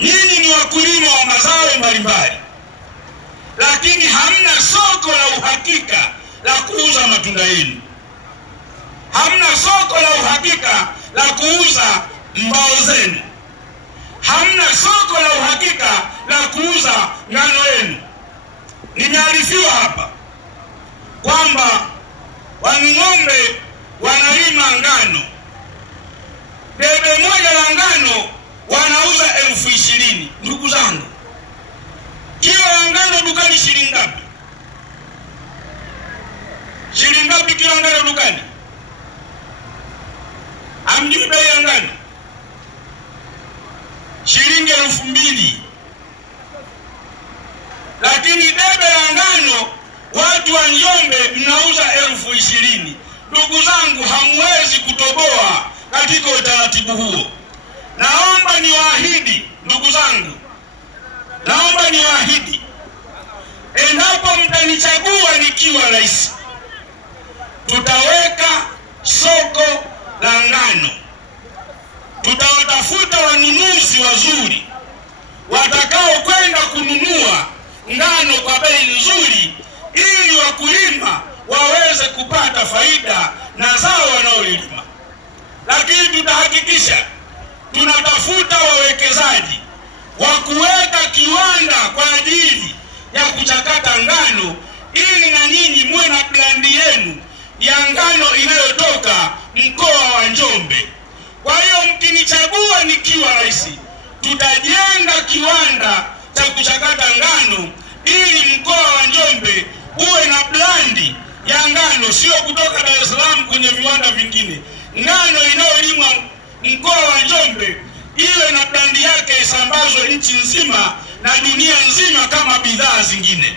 Nyinyi ni wakulima wa mazao mbalimbali, lakini hamna soko la uhakika la kuuza matunda yenu. Hamna soko la uhakika la kuuza mbao zenu. Hamna soko la uhakika la kuuza ngano yenu. Nimearifiwa hapa kwamba Wanging'ombe wanalima ngano. Debe moja la ngano wanauza 20,000. Ndugu zangu, kilo ya ngano dukani shilingi ngapi? Shilingi ngapi kilo ya ngano dukani? Hamjui bei ya ngano? Shilingi 2,000. Lakini debe la ngano watu wa Njombe mnauza 20,000. Ndugu zangu, hamwezi kutoboa katika utaratibu huo. Naomba niwaahidi ndugu zangu, naomba niwaahidi, endapo mtanichagua nikiwa rais, tutaweka soko la ngano. Tutawatafuta wanunuzi wazuri watakao kwenda kununua ngano kwa bei nzuri, ili wakulima waweze kupata faida na zao wanaolima. Lakini tutahakikisha tunatafuta wawekezaji wa kuweka kiwanda kwa ajili ya kuchakata ngano, ili na nyinyi muwe na blandi yenu ya ngano inayotoka mkoa wa Njombe. Kwa hiyo mkinichagua nikiwa rais, tutajenga kiwanda cha kuchakata ngano ili mkoa wa Njombe uwe na blandi ya ngano, sio kutoka Dar es Salaam kwenye viwanda vingine. Ngano inayolimwa mkoa wa Njombe iwe na blandi yake isambazwe nchi nzima na dunia nzima kama bidhaa zingine.